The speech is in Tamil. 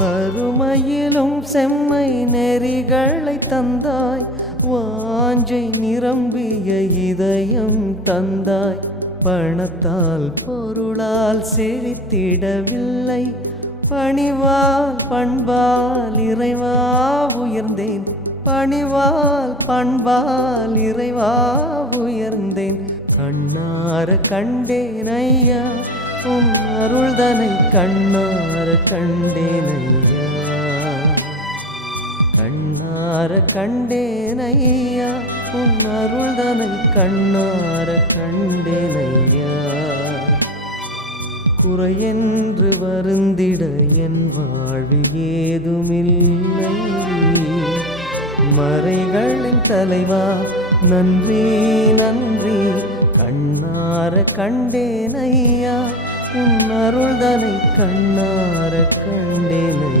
வறுமையிலும் செம்மை நெறிகளை தந்தாய், வாஞ்சை நிரம்பிய இதயம் தந்தாய். பணத்தால் பொருளால் செழித்திடவில்லை, பணிவால் பண்பால் இறைவா உயர்ந்தேன். பணிவால் பண்பால் இறைவா உயர்ந்தேன். கண்ணார கண்டேன் ஐயா உன் அருள்தனை, கண்ணார கண்டேன் ஐயா. கண்ணார கண்டேன் ஐயா உன் அருள்தனை, கண்ணார கண்டேன் ஐயா. குறையென்று வருந்திட என் வாழ்வில் ஏதுமில்லை, மறைகளின் தலைவா நன்றி நன்றி. கண்ணார கண்டேன் ஐயா உன் அருள்தனை, கண்ணார கண்டேன் ஐயா.